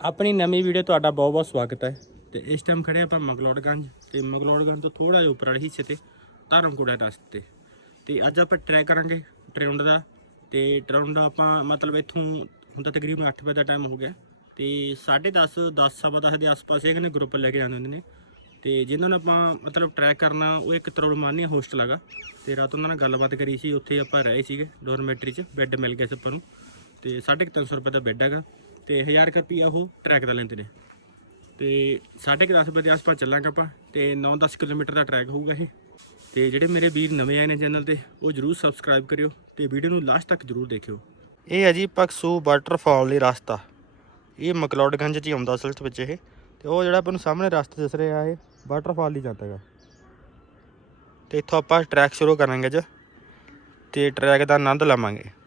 ਆਪਣੀ ਨਵੀਂ ਵੀਡੀਓ ਤੁਹਾਡਾ ਬਹੁਤ ਬਹੁਤ ਸਵਾਗਤ ਹੈ। ਤੇ ਇਸ ਟਾਈਮ ਖੜੇ ਆਪਾਂ ਮਗਲੋੜਗੰਜ ਤੇ ਮਗਲੋੜਗੰਜ ਤੋਂ ਥੋੜਾ ਜਿਹਾ ਉੱਪਰ ਵਾਲੇ ਹਿੱਸੇ ਤੇ ਧਰਮਕੋੜਾ ਰਸਤੇ ਤੇ। ਅੱਜ ਆਪਾਂ ਟਰੈਕ ਕਰਾਂਗੇ ਟਰਾਉਂਡ ਦਾ। ਤੇ ਟਰਾਉਂਡ ਦਾ ਆਪਾਂ ਮਤਲਬ ਇੱਥੋਂ ਹੁਣ ਤਾਂ ਤਕਰੀਬਨ 8 ਵਜੇ ਦਾ ਟਾਈਮ ਹੋ ਗਿਆ। ਤੇ 10:30 10 ਸਵਾ ਦਸ ਦੇ ਆਸ-ਪਾਸ ਇਹ ਕਹਿੰਦੇ ਗਰੁੱਪ ਲੈ ਕੇ ਜਾਂਦੇ ਹੁੰਦੇ ਨੇ। ਤੇ ਜਿਨ੍ਹਾਂ ਨੂੰ ਆਪਾਂ ਮਤਲਬ ਟਰੈਕ ਕਰਨਾ, ਉਹ ਇੱਕ ਤਰੋੜਮਾਨੀ ਹੋਸਟਲ ਹੈਗਾ ਤੇ ਰਾਤ ਉਹਨਾਂ ਨਾਲ ਗੱਲਬਾਤ ਕਰੀ ਸੀ, ਉੱਥੇ ਆਪਾਂ ਰਹੇ ਸੀਗੇ ਡੋਰਮੇਟਰੀ 'ਚ ਬੈੱਡ ਮਿਲ ਗਿਆ ਸੀ ਆਪਾਂ ਨੂੰ। ਤੇ 350 ਰੁਪਏ ਦਾ ਬੈੱਡ ਹੈਗਾ। ਤੇ 1000 ਰੁਪਈਆ ਉਹ ਟਰੈਕ ਦਾ ਲੈਂਦੇ ਨੇ। ਤੇ 10:30 ਵਜੇ ਦੇ ਆਸ-ਪਾਸ ਚੱਲਾਂਗੇ ਆਪਾਂ ਤੇ 9-10 ਕਿਲੋਮੀਟਰ ਦਾ ਟਰੈਕ ਹੋਊਗਾ ਇਹ। ਤੇ ਜਿਹੜੇ ਮੇਰੇ ਵੀਰ ਨਵੇਂ ਆਏ ਨੇ ਚੈਨਲ ਤੇ, ਉਹ ਜਰੂਰ ਸਬਸਕ੍ਰਾਈਬ ਕਰਿਓ ਤੇ ਵੀਡੀਓ ਨੂੰ ਲਾਸਟ ਤੱਕ ਜਰੂਰ ਦੇਖਿਓ। ਇਹ ਹੈ ਜੀ ਪਕਸੂ ਵਾਟਰਫਾਲ ਲਈ ਰਸਤਾ। ਇਹ ਮਕਲੌਡਗੰਜ 'ਚ ਹੀ ਆਉਂਦਾ ਅਸਲ 'ਚ ਵਿੱਚ ਇਹ। ਤੇ ਉਹ ਜਿਹੜਾ ਆਪਾਂ ਨੂੰ ਸਾਹਮਣੇ ਰਸਤਾ ਦਿਸ ਰਿਹਾ ਇਹ ਵਾਟਰਫਾਲ ਲਈ ਜਾਂਦਾ ਹੈਗਾ ਤੇ ਇੱਥੋਂ ਆਪਾਂ ਟਰੈਕ ਸ਼ੁਰੂ ਕਰਾਂਗੇ ਅੱਜ ਤੇ ਟਰੈਕ ਦਾ ਆਨੰਦ ਲਵਾਂਗੇ।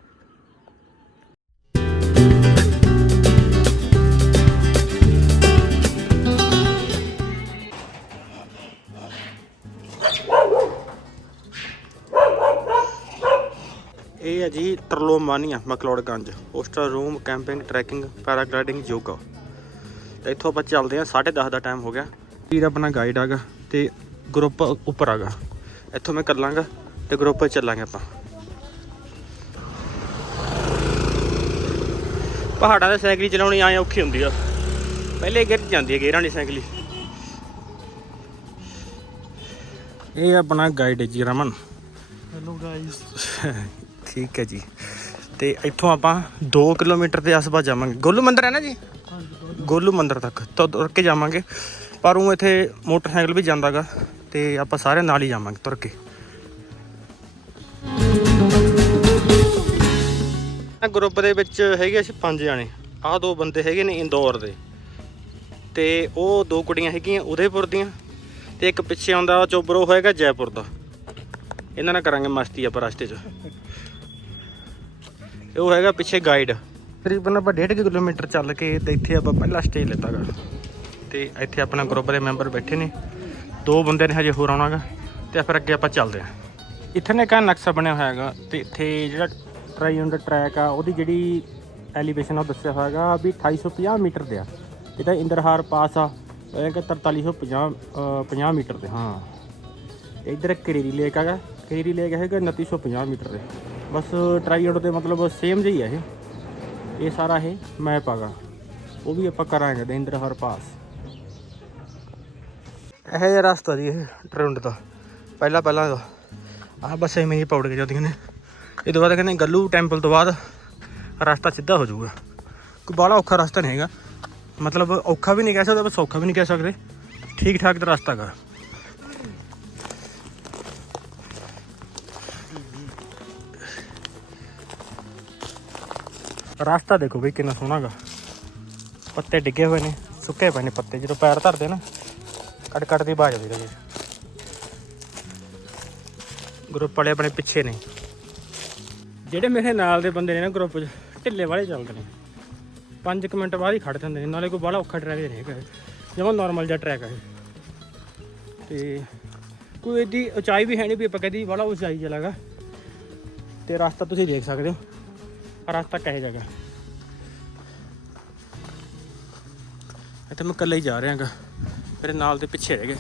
ਟਰਲੋਮਾਨੀਆ McLeodganj hostel room camping trekking paragliding yoga ਤੇ ਇੱਥੋਂ ਆਪਾਂ ਚੱਲਦੇ ਹਾਂ 10:30 ਦਾ ਟਾਈਮ ਹੋ ਗਿਆ। ਵੀਰ ਆਪਣਾ ਗਾਈਡ ਆਗਾ ਤੇ ਗਰੁੱਪ ਉੱਪਰ ਆਗਾ ਇੱਥੋਂ ਮੈਂ ਕੱਲਾਂਗਾ ਤੇ ਗਰੁੱਪ ਚੱਲਾਂਗੇ ਆਪਾਂ। ਪਹਾੜਾਂ ਤੇ ਸਾਈਕਲ ਚਲਾਉਣੀ ਆਏ ਔਖੀ ਹੁੰਦੀ ਆ। ਪਹਿਲੇ ਗਿਰ ਜਾਂਦੀ ਹੈ ਗੇਰਾਂ ਵਾਲੀ ਸਾਈਕਲ ਇਹ ਆਪਣਾ ਗਾਈਡ ਜੀ ਰਮਨ। ਹੈਲੋ ਗਾਇਸ ਠੀਕ ਹੈ ਜੀ। ਤੇ ਇੱਥੋਂ ਆਪਾਂ 2 ਕਿਲੋਮੀਟਰ ਦੇ ਆਸ-ਪਾਸ ਜਾਵਾਂਗੇ। ਗੋਲੂ ਮੰਦਿਰ ਹੈ ਨਾ ਜੀ? ਗੋਲੂ ਮੰਦਿਰ ਤੱਕ। ਤਾਂ ਤੁਰ ਕੇ ਜਾਵਾਂਗੇ। ਪਰ ਉਹ ਇੱਥੇ ਮੋਟਰਸਾਈਕਲ ਵੀ ਜਾਂਦਾਗਾ। ਤੇ ਆਪਾਂ ਸਾਰੇ ਨਾਲ ਹੀ ਜਾਵਾਂਗੇ ਤੁਰ ਕੇ। ਗਰੁੱਪ ਦੇ ਵਿੱਚ ਹੈਗੇ ਅਸੀਂ ਪੰਜ ਜਾਣੇ। ਆਹ ਦੋ ਬੰਦੇ ਹੈਗੇ ਨੇ ਇੰਦੌਰ ਦੇ। ਤੇ ਉਹ ਦੋ ਕੁੜੀਆਂ ਹੈਗੀਆਂ ਉਦੈਪੁਰ ਦੀਆਂ। ਤੇ ਇੱਕ ਪਿੱਛੇ ਆਉਂਦਾ ਚੋਬਰੋ ਹੋਏਗਾ ਜੈਪੁਰ ਦਾ। ਇਹਨਾਂ ਨਾਲ ਕਰਾਂਗੇ ਮਸਤੀ ਆਪਾਂ ਰਸਤੇ 'ਚ। ਇਹ ਉਹ ਹੈਗਾ ਪਿੱਛੇ ਗਾਈਡ ਤਕਰੀਬਨ ਆਪਾਂ 1.5 ਕਿਲੋਮੀਟਰ ਚੱਲ ਕੇ ਤੇ ਇੱਥੇ ਆਪਾਂ ਪਹਿਲਾ ਸਟੇ ਲਿੱਤਾਗਾ। ਤੇ ਇੱਥੇ ਆਪਣਾ ਗਰੁੱਪ ਦੇ ਮੈਂਬਰ ਬੈਠੇ ਨੇ। ਦੋ ਬੰਦੇ ਨੇ ਹਜੇ ਹੋਰ ਆਉਣਾਗਾ। ਤੇ ਫਿਰ ਅੱਗੇ ਆਪਾਂ ਚੱਲਦੇ ਹਾਂ ਇੱਥੇ ਨੇ ਕਾ ਨਕਸ਼ਾ ਬਣਿਆ ਹੋਇਆ ਹੈਗਾ ਤੇ ਇੱਥੇ ਜਿਹੜਾ ਟਰਾਈਉਂਡ ਟਰੈਕ ਆ ਉਹਦੀ ਜਿਹੜੀ ਐਲੀਵੇਸ਼ਨ ਉਹ ਦੱਸਿਆ ਹੋਇਆਗਾ ਵੀ 2850 ਮੀਟਰ ਦੇ ਆ। ਇਹਦਾ ਇੰਦਰਹਾਰ ਪਾਸ ਆ ਉਹ ਹੈਗਾ 4350 ਅ, 50 ਮੀਟਰ ਦੇ ਹਾਂ। ਤੇ ਇੱਧਰ ਕਰੀਰੀ ਲੇਕ ਹੈਗਾ ਕਰੀਰੀ ਲੇਕ ਹੈਗਾ 2950 ਮੀਟਰ ਦੇ। ਬਸ ਟਰਾਈਉਂਡ ਦੇ ਮਤਲਬ ਸੇਮ ਜਿਹੀ ਹੈ ਇਹ। ਇਹ ਸਾਰਾ ਇਹ ਮੈਪ ਹੈਗਾ ਉਹ ਵੀ ਆਪਾਂ ਕਰਾਂਗੇ ਦੇਂਦਰ ਹਰ ਪਾਸ। ਇਹ ਜਿਹਾ ਰਸਤਾ ਜੀ ਇਹ ਟਰਾਈਉਂਡ ਦਾ। ਪਹਿਲਾ ਪਹਿਲਾਂ ਦਾ। ਆਹ ਬਸ ਐਵੇਂ ਹੀ ਪੌੜ ਕੇ ਜਾਂਦੀਆਂ ਨੇ। ਇਹ ਤੋਂ ਬਾਅਦ ਕਹਿੰਦੇ ਗੱਲੂ ਟੈਂਪਲ ਤੋਂ ਬਾਅਦ ਰਸਤਾ ਸਿੱਧਾ ਹੋ ਜਾਊਗਾ। ਕੋਈ ਬਾਹਲਾ ਔਖਾ ਰਸਤਾ ਨਹੀਂ ਹੈਗਾ। ਮਤਲਬ ਔਖਾ ਵੀ ਨਹੀਂ ਕਹਿ ਸਕਦੇ, ਬਸ ਸੌਖਾ ਵੀ ਨਹੀਂ ਕਹਿ ਸਕਦੇ। ਠੀਕ ਠਾਕ ਦਾ ਰਸਤਾ ਹੈਗਾ। ਰਸਤਾ ਦੇਖੋ ਬਈ ਕਿੰਨਾ ਸੋਹਣਾ ਗਾ ਪੱਤੇ ਡਿੱਗੇ ਹੋਏ ਨੇ ਸੁੱਕੇ ਪਏ ਨੇ ਪੱਤੇ ਜਦੋਂ ਪੈਰ ਧਰਦੇ ਨਾ ਕੱਟ ਕੱਟ ਦੀ ਆਵਾਜ਼ ਆਉਂਦੀ ਰਹੀ ਗਰੁੱਪ ਵਾਲੇ ਆਪਣੇ ਪਿੱਛੇ ਨੇ ਜਿਹੜੇ ਮੇਰੇ ਨਾਲ ਦੇ ਬੰਦੇ ਨੇ ਨਾ ਗਰੁੱਪ 'ਚ ਢਿੱਲੇ ਵਾਲੇ ਚੱਲਦੇ ਨੇ 5 ਮਿੰਟ ਬਾਅਦ ਹੀ ਖੜ ਜਾਂਦੇ ਨੇ ਨਾਲੇ ਕੋਈ ਬਾਹਲਾ ਔਖਾ ਟਰੈਕ ਨਹੀਂ ਹੈਗਾ ਜਮਾ ਨਾਰਮਲ ਜਿਹਾ ਟਰੈਕ ਹੈ ਇਹ। ਤੇ ਕੋਈ ਇਹਦੀ ਉਚਾਈ ਵੀ ਹੈ ਨਹੀਂ ਵੀ ਆਪਾਂ ਕਹਦੀ ਬਾਹਲਾ ਉਚਾਈ ਚਲਾਗਾ ਤੇ ਰਸਤਾ ਤੁਸੀਂ ਦੇਖ ਸਕਦੇ ਹੋ ਆਹ ਰਸਤਾ ਕਹੇ ਇੱਥੇ ਮੈਂ ਇਕੱਲਾ ਹੀ ਜਾ ਰਿਹਾ ਹਾਂਗਾ। ਮੇਰੇ ਨਾਲ ਦੇ ਪਿੱਛੇ ਰਹਿ ਗਏ।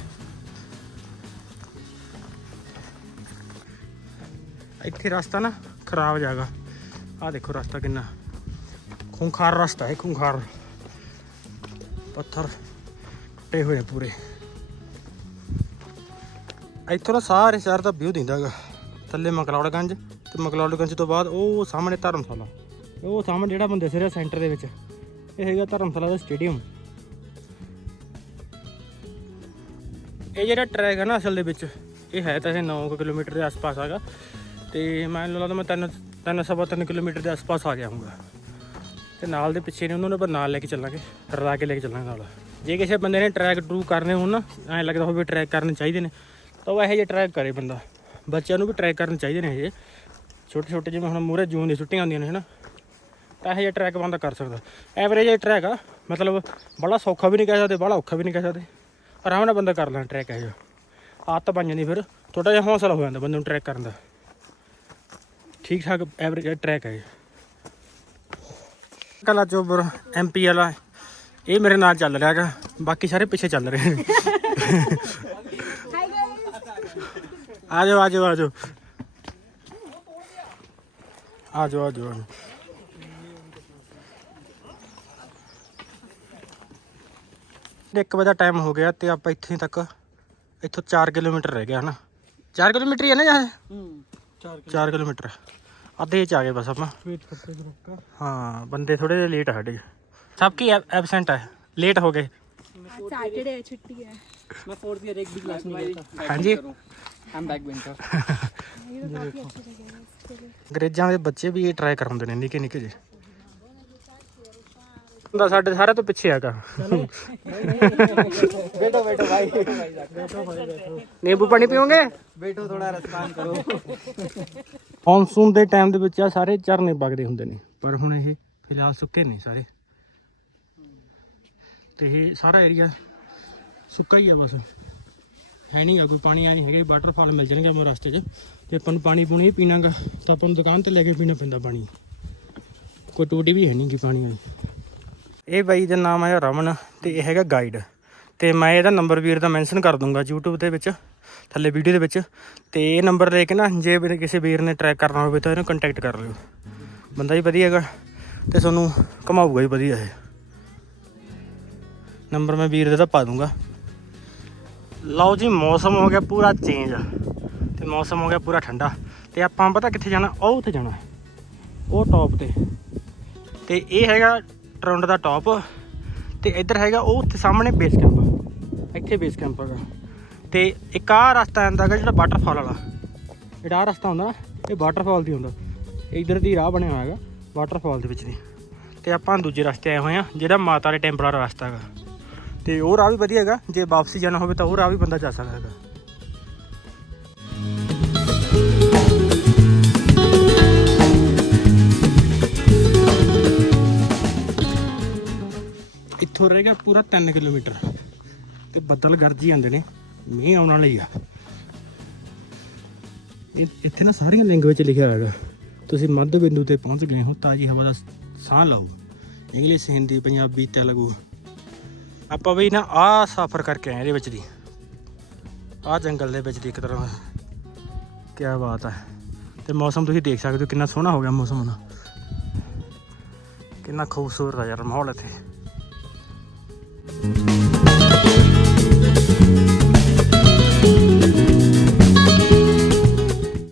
ਇੱਥੇ ਰਸਤਾ ਨਾ ਖਰਾਬ ਜਾਗਾ ਆਹ ਦੇਖੋ ਰਸਤਾ ਕਿੰਨਾ। ਖੁੰਖਾਰ ਰਸਤਾ ਹੈ ਖੁੰਖਾਰ। ਪੱਥਰ ਟੇ ਹੋਏ ਪੂਰੇ। ਇੱਥੋਂ ਨਾ ਸਾਰੇ ਸ਼ਹਿਰ ਦਾ ਵਿਊ ਦਿੰਦਾਗਾ ਥੱਲੇ ਮਕਲੌੜਗੰਜ ਤੇ ਮਕਲੌੜਗੰਜ ਤੋਂ ਬਾਅਦ ਉਹ ਸਾਹਮਣੇ ਧਰਮਸ਼ਾਲਾ। ਉਹ ਸਾਹਮਣੇ ਜਿਹੜਾ ਬੰਦੇ ਸਿਰ ਸੈਂਟਰ ਦੇ ਵਿੱਚ। ਇਹ ਹੈਗਾ ਧਰਮਸ਼ਾਲਾ ਦਾ ਸਟੇਡੀਅਮ ਇਹ ਜਿਹੜਾ ਟਰੈਕ ਹੈ ਨਾ ਅਸਲ ਦੇ ਵਿੱਚ, ਇਹ ਹੈ ਤਾਂ ਇਹ 9 ਕਿਲੋਮੀਟਰ ਦੇ ਆਸ-ਪਾਸ ਹੈਗਾ। ਤੇ ਮੈਨੂੰ ਲੱਗਦਾ ਮੈਂ ਤਿੰਨ ਤਿੰਨ ਸਵਾ ਤਿੰਨ ਕਿਲੋਮੀਟਰ ਦੇ ਆਸ-ਪਾਸ ਆ ਗਿਆ ਹੂੰਗਾ ਤੇ ਨਾਲ ਦੇ ਪਿੱਛੇ ਨੇ ਉਹਨਾਂ ਨੂੰ ਆਪਾਂ ਨਾਲ ਲੈ ਕੇ ਚੱਲਾਂਗੇ। ਰਲਾ ਕੇ ਲੈ ਕੇ ਚੱਲਾਂਗੇ ਨਾਲ। ਜੇ ਕਿਸੇ ਬੰਦੇ ਨੇ ਟਰੈਕ ਟਰੂ ਕਰਨੇ ਹੋਣ ਨਾ, ਐਂ ਲੱਗਦਾ ਹੋਵੇ ਟਰੈਕ ਕਰਨੇ ਚਾਹੀਦੇ ਨੇ, ਤਾਂ ਉਹ ਇਹੋ ਜਿਹੇ ਟਰੈਕ ਕਰੇ ਬੰਦਾ। ਬੱਚਿਆਂ ਨੂੰ ਵੀ ਟਰੈਕ ਕਰਨੇ ਚਾਹੀਦੇ ਨੇ ਇਹ। ਛੋਟੇ ਛੋਟੇ ਜਿਵੇਂ ਹੁਣ ਮੂਰੇ ਜੂਨ ਦੀ ਛੁੱਟੀਆਂ ਹੁੰਦੀਆਂ ਨੇ ਹਨਾ? ਤਾਂ ਇਹੋ ਜਿਹਾ ਟਰੈਕ ਬੰਦਾ ਕਰ ਸਕਦਾ। ਐਵਰੇਜ ਟਰੈਕ ਆ ਮਤਲਬ ਬੜਾ ਸੌਖਾ ਵੀ ਨਹੀਂ ਕਹਿ ਸਕਦੇ ਬੜਾ ਔਖਾ ਵੀ ਨਹੀਂ ਕਹਿ ਸਕਦੇ। ਆਰਾਮ ਨਾਲ ਬੰਦਾ ਕਰ ਲੈਣਾ ਟਰੈਕ ਇਹੋ ਜਿਹਾ। ਆਦਤ ਬਣ ਜਾਂਦੀ ਫਿਰ ਥੋੜਾ ਜਿਹਾ ਹੌਸਲਾ ਹੋ ਜਾਂਦਾ ਬੰਦੇ ਨੂੰ ਟਰੈਕ ਕਰਨ ਦਾ। ਠੀਕ ਠਾਕ ਐਵਰੇਜ ਟਰੈਕ ਹੈ ਇਹ। ਕਲਾ ਚੋਬਰ ਐਮਪੀ ਵਾਲਾ ਇਹ ਮੇਰੇ ਨਾਲ ਚੱਲ ਰਿਹਾ ਹੈਗਾ ਬਾਕੀ ਸਾਰੇ ਪਿੱਛੇ ਚੱਲ ਰਹੇ ਨੇ। ਆ ਜਾਓ ਆ ਜਾਓ ਆ ਜਾਓ ਆ ਜਾਓ ਆ ਜਾਓ ਆ ਜਾਓ। ਇੱਕ ਵਜੇ ਦਾ ਟਾਈਮ ਹੋ ਗਿਆ ਤੇ ਆਪਾਂ ਇੱਥੇ ਤੱਕ ਇੱਥੋਂ 4 ਕਿਲੋਮੀਟਰ ਰਹਿ ਗਿਆ ਹਨਾ 4 ਕਿਲੋਮੀਟਰ ਹੀ ਹੈ ਨਾ ਜਾਂ ਹੂੰ 4 4 ਕਿਲੋਮੀਟਰ ਅੱਧੇ ਚ ਆ ਗਏ ਬਸ ਆਪਾਂ ਵੇਟ ਕਰਤੇ ਗਰੁੱਪ का ਹਾਂ ਬੰਦੇ ਥੋੜੇ ਜਿਹਾ ਲੇਟ ਆ ਸਾਡੇ ਸਭ ਕੀ ਐਬਸੈਂਟ ਹੈ ਲੇਟ ਹੋ ਗਏ सैटरडे छुट्टी है मैं फोर्थ ईयर एक भी क्लास नहीं गया था हाँ जी। आई एम बैक बेंचर ये तो काफी अच्छी जगह है इसके लिए ਅੰਗਰੇਜ਼ਾਂ ਦੇ ਬੱਚੇ ਵੀ ਇਹ ਟਰਾਈ ਕਰਾਉਂਦੇ ਨੇ ਨਿੱਕੇ ਨਿੱਕੇ ਜੇ। ਦਾ ਸਾਡੇ ਸਾਰਿਆਂ ਤੋਂ ਪਿੱਛੇ ਹੈਗਾ ਬੈਠੋ ਬੈਠੋ ਭਾਈ। ਬੈਠੋ ਬੈਠੋ ਨਿੰਬੂ ਪਾਣੀ ਪੀਓਗੇ? ਬੈਠੋ ਥੋੜਾ ਰਸਤਾਨ ਕਰੋ। ਮੌਨਸੂਨ ਦੇ ਟਾਈਮ ਦੇ ਵਿੱਚ ਆ ਸਾਰੇ ਝਰਨੇ ਬਗਦੇ ਹੁੰਦੇ ਨੇ ਪਰ ਹੁਣ ਇਹ ਫਿਲਹਾਲ ਸੁੱਕੇ ਨੇ ਸਾਰੇ। ਤੇ ਇਹ ਸਾਰਾ ਏਰੀਆ ਸੁੱਕਾ ਹੀ ਆ ਬਸ। ਹੈ ਨਹੀਂਗਾ ਕੋਈ ਪਾਣੀ ਆ ਨਹੀਂ ਹੈਗਾ ਵਾਟਰਫਾਲ ਮਿਲ ਜਾਣਗੇ ਮੋ ਰਸਤੇ 'ਚ। ਤੇ ਆਪਾਂ ਨੂੰ ਪਾਣੀ ਪੂਣੀ ਪੀਣਾਗਾ, ਤਾਂ ਆਪਾਂ ਨੂੰ ਦੁਕਾਨ ਤੇ ਲੈ ਕੇ ਪੀਣਾ ਪੈਂਦਾ ਪਾਣੀ। ਕੋਈ ਟੂਟੀ ਵੀ ਹੈ ਨਹੀਂ ਗੀ ਪਾਣੀ ਵਾਲੀ। ਇਹ ਬਾਈ ਦਾ ਨਾਮ ਹੈ ਰਮਨ ਤੇ ਇਹ ਹੈਗਾ ਗਾਈਡ ਤੇ ਮੈਂ ਇਹਦਾ ਨੰਬਰ ਵੀਰ ਦਾ ਮੈਂਸ਼ਨ ਕਰ ਦੂੰਗਾ YouTube ਦੇ ਵਿੱਚ, ਥੱਲੇ ਵੀਡੀਓ ਦੇ ਵਿੱਚ। ਤੇ ਇਹ ਨੰਬਰ ਲੈ ਕੇ ਨਾ, ਜੇ ਵੀਰੇ ਕਿਸੇ ਵੀਰ ਨੇ ਟਰੈਕ ਕਰਨਾ ਹੋਵੇ ਤਾਂ ਇਹਨੂੰ ਕੰਟੈਕਟ ਕਰ ਲਿਓ। ਬੰਦਾ ਵੀ ਵਧੀਆ ਹੈਗਾ ਤੇ ਤੁਹਾਨੂੰ ਘਮਾਊਗਾ ਵੀ ਵਧੀਆ ਇਹ। ਨੰਬਰ ਮੈਂ ਵੀਰ ਦਾ ਪਾ ਦੂੰਗਾ। ਲਓ ਜੀ, ਮੌਸਮ ਹੋ ਗਿਆ ਪੂਰਾ ਚੇਂਜ ਤੇ ਮੌਸਮ ਹੋ ਗਿਆ ਪੂਰਾ ਠੰਡਾ। ਤੇ ਆਪਾਂ ਪਤਾ ਕਿੱਥੇ ਜਾਣਾ? ਉਹ ਉੱਥੇ ਜਾਣਾ। ਉਹ ਟੌਪ ਤੇ। ਤੇ ਇਹ ਹੈਗਾ ਟਰੰਡ ਦਾ ਟੌਪ ਤੇ ਇੱਧਰ ਹੈਗਾ ਉਹ ਉੱਥੇ ਸਾਹਮਣੇ ਬੇਸ ਕੈਂਪ ਇੱਥੇ ਬੇਸ ਕੈਂਪ ਹੈਗਾ। ਤੇ ਇੱਕ ਆਹ ਰਸਤਾ ਆਂਦਾ ਹੈਗਾ ਜਿਹੜਾ ਵਾਟਰਫਾਲ ਵਾਲਾ। ਜਿਹੜਾ ਆਹ ਰਸਤਾ ਹੁੰਦਾ ਇਹ ਵਾਟਰਫਾਲ ਦੀ ਹੁੰਦਾ। ਇੱਧਰ ਦੀ ਰਾਹ ਬਣਿਆ ਹੋਇਆ ਹੈਗਾ ਵਾਟਰਫਾਲ ਦੇ ਵਿੱਚ ਦੀ। ਤੇ ਆਪਾਂ ਦੂਜੇ ਰਸਤੇ ਆਏ ਹੋਏ ਆ ਜਿਹੜਾ ਮਾਤਾ ਦੇ ਟੈਂਪਲ ਵਾਲਾ ਰਸਤਾ ਹੈਗਾ। ਤੇ ਉਹ ਰਾਹ ਵੀ ਵਧੀਆ ਹੈਗਾ। ਜੇ ਵਾਪਸੀ ਜਾਣਾ ਹੋਵੇ ਤਾਂ ਉਹ ਰਾਹ ਵੀ ਬੰਦਾ ਜਾ ਸਕਦਾ ਹੈਗਾ। ਇੱਥੋਂ ਰਹਿ ਗਿਆ ਪੂਰਾ 3 ਕਿਲੋਮੀਟਰ। ਤੇ ਬੱਦਲ ਗਰਜੀ ਜਾਂਦੇ ਨੇ, ਮੀਂਹ ਆਉਣ ਵਾਲਾ ਆ। ਇੱਥੇ ਨਾ ਸਾਰੀਆਂ ਲੈਂਗੁਏਜ ਲਿਖਿਆ ਹੋਇਆ ਤੁਸੀਂ ਮੱਧ ਬਿੰਦੂ ਤੇ ਪਹੁੰਚ ਗਏ ਹੋ, ਤਾਜੀ ਹਵਾ ਦਾ ਸਾਹ ਲਓ। ਇੰਗਲਿਸ਼ ਹਿੰਦੀ ਪੰਜਾਬੀ ਤੇਲਗੂ ਆਪਾਂ ਵੀ ਨਾ ਆ ਸਫ਼ਰ ਕਰਕੇ ਆਏ ਇਹਦੇ ਵਿੱਚ ਦੀ। ਆ ਜੰਗਲ ਦੇ ਵਿੱਚ ਦੀ ਇੱਕ ਤਰ੍ਹਾਂ। ਕੀ ਬਾਤ ਹੈ ਤੇ ਮੌਸਮ ਤੁਸੀਂ ਦੇਖ ਸਕਦੇ ਹੋ, ਕਿੰਨਾ ਸੋਹਣਾ ਹੋ ਗਿਆ ਮੌਸਮ ਹੁਣ। ਕਿੰਨਾ ਖੂਬਸੂਰਤ ਹੈ ਯਾਰ ਮਾਹੌਲ ਇੱਥੇ।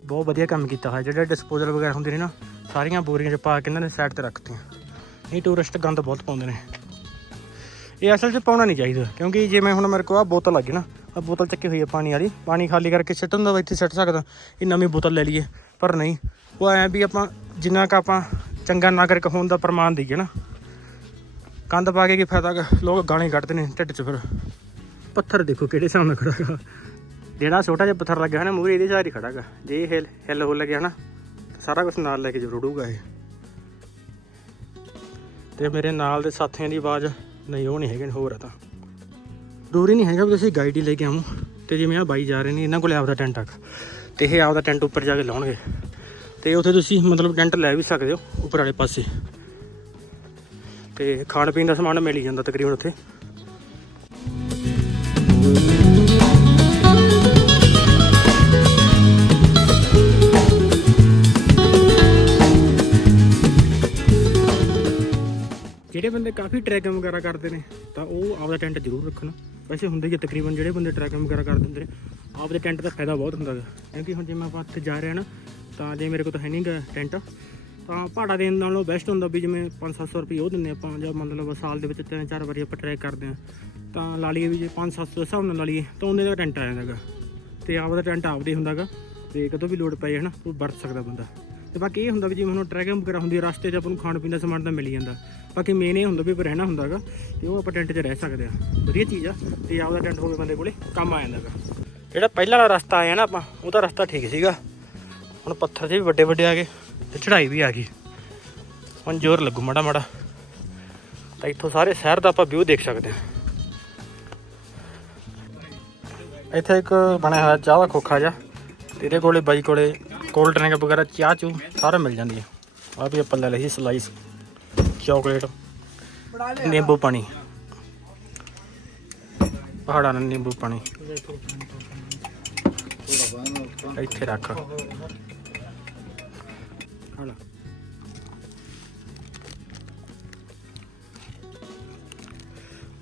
ਬਹੁਤ ਵਧੀਆ ਕੰਮ ਕੀਤਾ ਹੋਇਆ। ਜਿਹੜੇ ਡਿਸਪੋਜ਼ਲ ਵਗੈਰਾ ਹੁੰਦੇ ਨੇ ਨਾ, ਸਾਰੀਆਂ ਬੋਰੀਆਂ 'ਚ ਪਾ ਕੇ ਇਹਨਾਂ ਨੇ ਸਾਈਡ ਤੇ ਰੱਖਤੀਆਂ। ਇਹ ਟੂਰਿਸਟ ਗੰਦ ਬਹੁਤ ਪਾਉਂਦੇ ਨੇ। ਇਹ ਅਸਲ 'ਚ ਪਾਉਣਾ ਨਹੀਂ ਚਾਹੀਦਾ, ਕਿਉਂਕਿ ਜਿਵੇਂ ਹੁਣ ਮੇਰੇ ਕੋਲ ਆ ਬੋਤਲ ਲੱਗੀ ਨਾ ਆ ਬੋਤਲ ਚੱਕੀ ਹੋਈ ਹੈ ਪਾਣੀ ਵਾਲੀ, ਪਾਣੀ ਖਾਲੀ ਕਰਕੇ ਸਿੱਟਣ ਦਾ ਇੱਥੇ ਸਿੱਟ ਸਕਦਾ। ਇਹ ਨਵੀਂ ਬੋਤਲ ਲੈ ਲਈਏ, ਪਰ ਨਹੀਂ। ਉਹ ਐ ਵੀ ਆਪਾਂ ਜਿੰਨਾ ਕ ਆਪਾਂ ਚੰਗਾ ਨਾਗਰਿਕ ਹੋਣ ਦਾ ਪ੍ਰਮਾਣ ਦਈਏ ਨਾ ਕੰਧ ਪਾ ਕੇ ਕੀ ਫਾਇਦਾ ਗਾ? ਲੋਕ ਗਾਣੇ ਕੱਢਦੇ ਨੇ ਢਿੱਡ 'ਚ ਫਿਰ। ਪੱਥਰ ਦੇਖੋ ਕਿਹੜੇ ਹਿਸਾਬ ਨਾਲ ਖੜਾ ਗਾ ਜਿਹੜਾ ਛੋਟਾ ਜਿਹਾ ਪੱਥਰ ਲੱਗਿਆ ਹੈ ਨਾ ਮੂਰੇ ਇਹਦੇ ਸਾਰੀ ਖੜਾ ਗਾ ਜੇ ਹਿੱਲ ਹਿੱਲ ਹੋ ਲੱਗਿਆ ਨਾ ਸਾਰਾ ਕੁਝ ਨਾਲ ਲੈ ਕੇ ਜਰੂੜੂਗਾ ਇਹ। ਤੇ ਮੇਰੇ ਨਾਲ ਦੇ ਸਾਥੀਆਂ ਦੀ ਆਵਾਜ਼ ਨਹੀਂ ਉਹ ਨਹੀਂ ਹੈਗੇ ਨੇ, ਹੋਰ ਆ ਤਾਂ। ਦੂਰੀ ਨਹੀਂ ਹੈਗਾ ਵੀ ਤੁਸੀਂ ਗਾਈਡ ਹੀ ਲੈ ਕੇ ਆਵੋ ਤੇ ਜਿਵੇਂ ਆ ਬਾਈ ਜਾ ਰਹੇ ਨੇ ਇਹਨਾਂ ਕੋਲੇ ਆਪਦਾ ਟੈਂਟ ਆ। ਤੇ ਇਹ ਆਪਦਾ ਟੈਂਟ ਉੱਪਰ ਜਾ ਕੇ ਲਾਉਣਗੇ। ਤੇ ਉੱਥੇ ਤੁਸੀਂ ਮਤਲਬ ਟੈਂਟ ਲੈ ਵੀ ਸਕਦੇ ਹੋ ਉੱਪਰ ਵਾਲੇ ਪਾਸੇ। ਤੇ ਖਾਣ ਪੀਣ ਦਾ ਸਮਾਨ ਮਿਲ ਹੀ ਜਾਂਦਾ ਤਕਰੀਬਨ ਉੱਥੇ। ਜਿਹੜੇ ਬੰਦੇ ਕਾਫੀ ਟਰੈਕਿੰਗ ਵਗੈਰਾ ਕਰਦੇ ਨੇ, ਤਾਂ ਉਹ ਆਪਦਾ ਟੈਂਟ ਜ਼ਰੂਰ ਰੱਖਣ। ਵੈਸੇ ਹੁੰਦੇ ਹੀ ਆ ਤਕਰੀਬਨ ਜਿਹੜੇ ਬੰਦੇ ਟਰੈਕਿੰਗ ਵਗੈਰਾ ਕਰਦੇ ਹੁੰਦੇ ਨੇ, ਆਪਦੇ ਟੈਂਟ ਦਾ ਫਾਇਦਾ ਬਹੁਤ ਹੁੰਦਾ ਹੈ ਕਿਉਂਕਿ ਹੁਣ ਜੇ ਮੈਂ ਆਪਾਂ ਉੱਥੇ ਜਾ ਰਹੇ ਹਾਂ ਨਾ, ਤਾਂ ਜੇ ਮੇਰੇ ਕੋਲ ਤਾਂ ਹੈ ਨਹੀਂਗਾ ਟੈਂਟ ਤਾਂ ਭਾੜਾ ਦੇਣ ਨਾਲੋਂ ਬੈਸਟ ਹੁੰਦਾ ਵੀ ਜਿਵੇਂ 5-700 ਰੁਪਏ ਉਹ ਦਿੰਦੇ ਆਪਾਂ, ਜਾਂ ਮਤਲਬ ਸਾਲ ਦੇ ਵਿੱਚ ਤਿੰਨ ਚਾਰ ਵਾਰੀ ਆਪਾਂ ਟਰੈਕ ਕਰਦੇ ਹਾਂ। ਤਾਂ ਲਾ ਲਈਏ ਵੀ ਜੇ 5-700 ਦੇ ਹਿਸਾਬ ਨਾਲ ਲਾ ਲਈਏ, ਤਾਂ ਉਹਨੇ ਦਾ ਟੈਂਟ ਆ ਜਾਂਦਾਗਾ। ਤੇ ਆਪਦਾ ਟੈਂਟ ਆਪਦੇ ਹੁੰਦਾਗਾ, ਤੇ ਕਦੋਂ ਵੀ ਲੋਡ ਪਏ ਹਨਾ ਉਹ ਵਰਤ ਸਕਦਾ ਬੰਦਾ। ਤੇ ਬਾਕੀ ਇਹ ਹੁੰਦਾ ਵੀ ਜਿਵੇਂ ਹੁਣ ਟਰੈਕਿੰਗ ਵਗੈਰਾ ਹੁੰਦੀ ਹੈ, ਰਸਤੇ 'ਚ ਆਪਾਂ ਨੂੰ ਖਾਣ ਪੀਣ ਦਾ ਸਮਾਨ ਤਾਂ ਮਿਲ ਜਾਂਦਾ। ਬਾਕੀ ਮੇਨ ਇਹ ਹੁੰਦਾ ਵੀ ਆਪਾਂ ਰਹਿਣਾ ਹੁੰਦਾਗਾ, ਤੇ ਉਹ ਆਪਾਂ ਟੈਂਟ 'ਚ ਰਹਿ ਸਕਦੇ ਆ ਵਧੀਆ ਚੀਜ਼ ਆ, ਤੇ ਆਪਦਾ ਟੈਂਟ ਹੋਵੇ ਬੰਦੇ ਕੋਲੇ, ਕੰਮ ਆ ਜਾਂਦਾਗਾ। ਜਿਹੜਾ ਪਹਿਲਾਂ ਵਾਲਾ ਰਸਤਾ ਆਇਆ ਨਾ ਆਪਾਂ ਉਹਦਾ ਰਸਤਾ ਠੀਕ ਸੀਗਾ। ਹੁਣ ਪੱਥਰ 'ਚ ਵੀ ਵੱਡੇ ਵੱਡੇ ਆ ਗਏ। ਤੇ ਚੜ੍ਹਾਈ ਵੀ ਆ ਗਈ। ਹੁਣ ਜ਼ੋਰ ਲੱਗੂ ਮਾੜਾ ਮਾੜਾ। ਤਾਂ ਇੱਥੋਂ ਸਾਰੇ ਸ਼ਹਿਰ ਦਾ ਆਪਾਂ ਵਿਊ ਦੇਖ ਸਕਦੇ ਹਾਂ। ਇੱਥੇ ਇੱਕ ਬਣਿਆ ਹੋਇਆ ਚਾਹ ਦਾ ਖੋਖਾ ਜਿਹਾ। ਇਹਦੇ ਕੋਲੇ ਬਾਈ ਕੋਲੇ ਕੋਲਡ ਡਰਿੰਕ ਵਗੈਰਾ, ਚਾਹ ਚੂ ਸਾਰਾ ਮਿਲ ਜਾਂਦੀ ਹੈ। ਆ ਵੀ ਆਪਾਂ ਲੈ ਲਈ ਸਲਾਈਸ ਚਾਕਲੇਟ ਨਿੰਬੂ ਪਾਣੀ। ਪਹਾੜਾਂ ਨਾਲ ਨਿੰਬੂ ਪਾਣੀ। ਇੱਥੇ ਰੱਖ। ਹਲਾ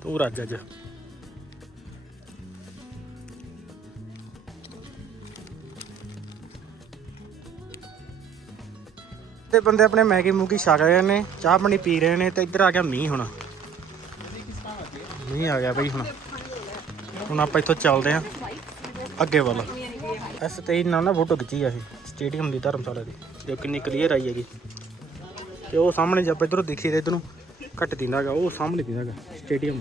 ਤੂੰ ਰਾਜ ਅੱਜ। ਤੇ ਬੰਦੇ ਆਪਣੇ ਮੈਗੀ ਮੂਗੀ ਛਕ ਰਹੇ ਨੇ, ਚਾਹ ਪਾਣੀ ਪੀ ਰਹੇ ਨੇ ਤੇ ਇੱਧਰ ਆ ਗਿਆ ਮੀਂਹ ਹੁਣ। ਮੀਂਹ ਆ ਗਿਆ ਬਈ ਹੁਣ। ਹੁਣ ਆਪਾਂ ਇੱਥੋਂ ਚੱਲਦੇ ਆਂ। ਅੱਗੇ ਵੱਲ। ਐਸ ਤੇ ਨਾਲ ਨਾ ਫੋਟੋ ਖਿੱਚੀ ਆ ਸਟੇਡੀਅਮ ਦੀ ਧਰਮਸ਼ਾਲਾ ਦੀ। ਜੋ ਕਿੰਨੀ ਕਲੀਅਰ ਆਈ ਹੈਗੀ। ਤੇ ਉਹ ਸਾਹਮਣੇ ਜੇ ਆਪਾਂ ਇਧਰੋਂ ਦੇਖੀਏ ਤੇ ਇਧਰ ਨੂੰ ਘੱਟ ਦਿੰਦਾਗਾ ਉਹ ਸਾਹਮਣੇ ਦਿੰਦਾਗਾ ਸਟੇਡੀਅਮ।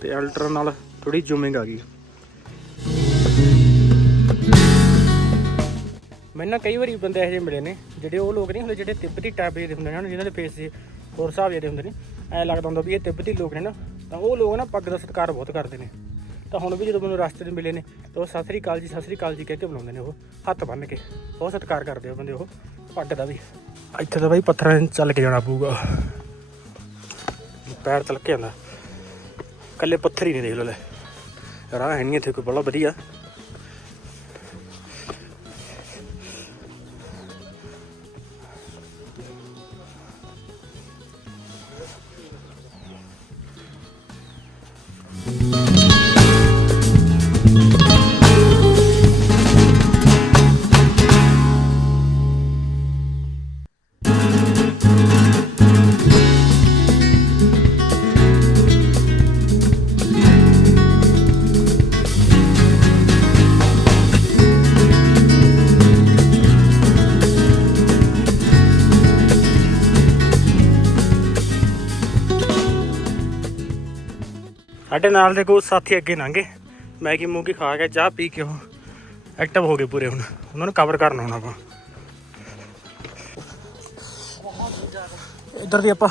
ਤੇ ਅਲਟਰਾ ਨਾਲ ਥੋੜੀ ਜ਼ੂਮਿੰਗ ਆ ਗਈ। ਮੈਨੂੰ ਨਾ ਕਈ ਵਾਰੀ ਬੰਦੇ ਇਹੋ ਜਿਹੇ ਮਿਲੇ ਨੇ ਜਿਹੜੇ ਉਹ ਲੋਕ ਨਹੀਂ ਹੁੰਦੇ ਜਿਹੜੇ ਤਿੱਬਤੀ ਟਾਈਪ ਦੇ ਹੁੰਦੇ ਨੇ ਨਾ, ਦੇ ਫੇਸ ਹੋਰ ਹਿਸਾਬ ਜਿਹੇ ਹੁੰਦੇ ਨੇ। ਐ ਲੱਗਦਾ ਹੁੰਦਾ ਵੀ ਇਹ ਤਿੱਬਤੀ ਲੋਕ ਨੇ ਨਾ ਤਾਂ ਉਹ ਲੋਕ ਨਾ ਪੱਗ ਦਾ ਸਤਿਕਾਰ ਬਹੁਤ ਕਰਦੇ ਨੇ। ਤਾਂ ਹੁਣ ਵੀ ਜਦੋਂ ਮੈਨੂੰ ਰਸਤੇ 'ਚ ਮਿਲੇ ਨੇ, ਤਾਂ ਉਹ ਸਤਿ ਸ੍ਰੀ ਅਕਾਲ ਜੀ, ਸਤਿ ਸ੍ਰੀ ਅਕਾਲ ਜੀ ਕਹਿ ਕੇ ਬੁਲਾਉਂਦੇ ਨੇ ਉਹ। ਹੱਥ ਬੰਨ੍ਹ ਕੇ। ਬਹੁਤ ਸਤਿਕਾਰ ਕਰਦੇ ਆ ਬੰਦੇ ਉਹ, ਪੱਗ ਦਾ ਵੀ। ਇੱਥੇ ਤਾਂ ਬਾਈ ਪੱਥਰਾਂ 'ਚ ਚੱਲ ਕੇ ਜਾਣਾ ਪਊਗਾ। ਪੈਰ ਤਲਕ ਆਉਂਦਾ। ਕੱਲੇ ਪੱਥਰ ਹੀ ਨਹੀਂ ਦੇਖ ਲੋ ਲੈ। ਰਾਹ ਹੈ ਨਹੀਂ ਇੱਥੇ ਕੋਈ, ਬੜਾ ਵਧੀਆ। ਸਾਡੇ ਨਾਲ ਦੇ ਕੋਈ ਸਾਥੀ ਅੱਗੇ ਲੰਘੇ ਮੈਗੀ ਮੂਗੀ ਖਾ ਕੇ ਚਾਹ ਪੀ ਕੇ ਉਹ ਐਕਟਿਵ ਹੋ ਗਏ ਪੂਰੇ ਹੁਣ। ਉਹਨਾਂ ਨੂੰ ਕਵਰ ਕਰਨਾ ਹੁਣ ਆਪਾਂ। ਇੱਧਰ ਦੀ ਆਪਾਂ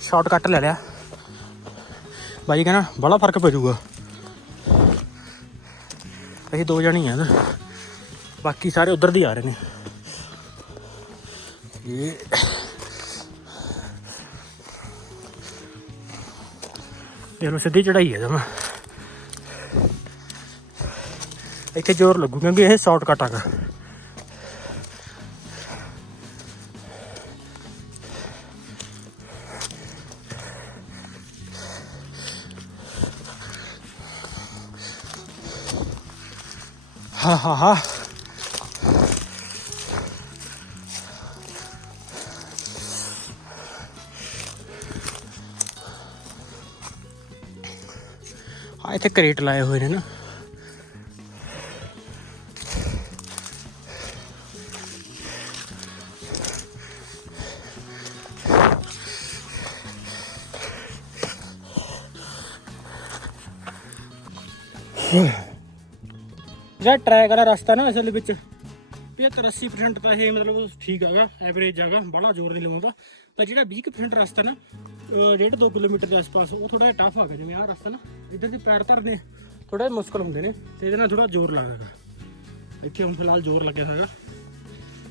ਸ਼ਾਰਟਕਟ ਲੈ ਲਿਆ। ਬਾਈ ਕਹਿੰਦਾ ਬੜਾ ਫ਼ਰਕ ਪੈ ਜਾਊਗਾ। ਅਸੀਂ ਦੋ ਜਣੇ ਆ ਇੱਧਰ। ਬਾਕੀ ਸਾਰੇ ਉਧਰ ਦੀ ਆ ਰਹੇ ਨੇ। ਇਹ ਦੇਖ ਲਓ ਸਿੱਧੀ ਚੜਾਈ ਹੈ ਜਮਾ। ਇੱਥੇ ਜ਼ੋਰ ਲੱਗੂ ਕਿਉਂਕਿ ਇਹ ਸ਼ਾਰਟਕਟ ਆਗਾ ਹਾ ਹਾ ਹਾ। ਆ ਕਰੇਟ ਲਾਏ ਹੋਏ ਨੇ ਨਾ। ਜਿਹੜਾ ਟਰੈਕ ਵਾਲਾ ਰਸਤਾ ਨਾ ਅਸਲ ਵਿੱਚ 75 80% ਤਾਂ ਇਹ ਮਤਲਬ ਠੀਕ ਹੈਗਾ ਐਵਰੇਜ ਹੈਗਾ ਬੜਾ ਜ਼ੋਰ ਨਹੀਂ ਲਵਾਉਂਦਾ। ਪਰ ਜਿਹੜਾ 20% ਰਸਤਾ ਨਾ, ਅਹ ਡੇਢ 2 ਕਿਲੋਮੀਟਰ ਦੇ ਆਸ-ਪਾਸ, ਉਹ ਥੋੜਾ ਜਿਹਾ ਟਫ ਹੈਗਾ, ਜਿਵੇਂ ਆਹ ਰਸਤਾ ਨਾ। ਇੱਧਰ ਦੀ ਪੈਰ ਧਰਨੇ ਥੋੜਾ ਜਿਹਾ ਮੁਸ਼ਕਲ ਹੁੰਦੇ ਨੇ ਤੇ ਇਹਦੇ ਨਾਲ ਥੋੜਾ ਜ਼ੋਰ ਲੱਗਦਾ ਹੈਗਾ। ਇੱਥੇ ਹੁਣ ਫਿਲਹਾਲ ਜ਼ੋਰ ਲੱਗਿਆ ਹੈਗਾ